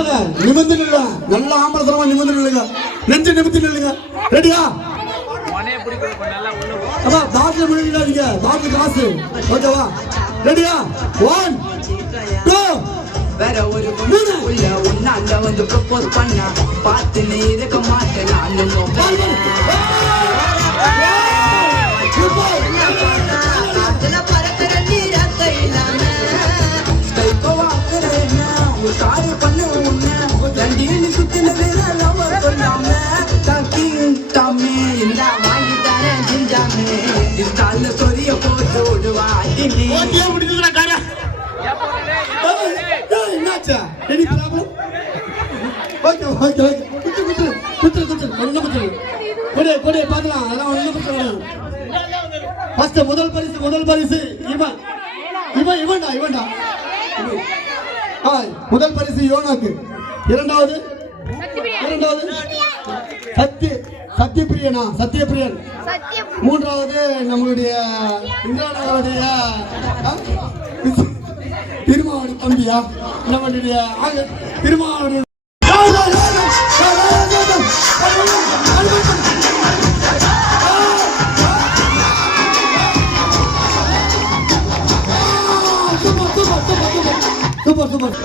நிக்காத, நிமிர்ந்து நில்லுங்க. நல்ல ஆம்பளத்தனமா நிமிர்ந்து நில்லுங்க. நெஞ்சு நிமிர்ந்து நில்லுங்க. ரெடியா? அப்பா பாட்டில் முழுங்கிடாதீங்க. பாட்டில் காசு. ஓகேவா? ரெடியா? 1 2 வேற ஒரு பொண்ணு உள்ள உன்னால வந்து ப்ரோபோஸ் பண்ணா பார்த்து நீ இருக்க மாட்டேன் நானும் பறக்கிற நீரத்தை இல்லாம காரு பண்ணு உன்ன தண்டியில் சுத்தினது சொல்லாம தாமே இந்த வாங்கி தரேன் செஞ்சாமே கால சொரிய போட்டு விடுவா Any problem? Okay. ஒண்ணும் பிரச்சனை இல்லை. கொடு பார்க்கலாம். அதெல்லாம் ஒண்ணும் பிரச்சனை இல்லை. ஃபர்ஸ்ட் முதல் பரிசு இவன்டா. முதல் பரிசு யோனாக்கு. இரண்டாவது சத்யபிரியன். மூன்றாவது நம்மளுடைய இந்திராவுடைய திருமாவளி தம்பியா நம்மளுடைய திருமாவளி சூப்பர் பாரு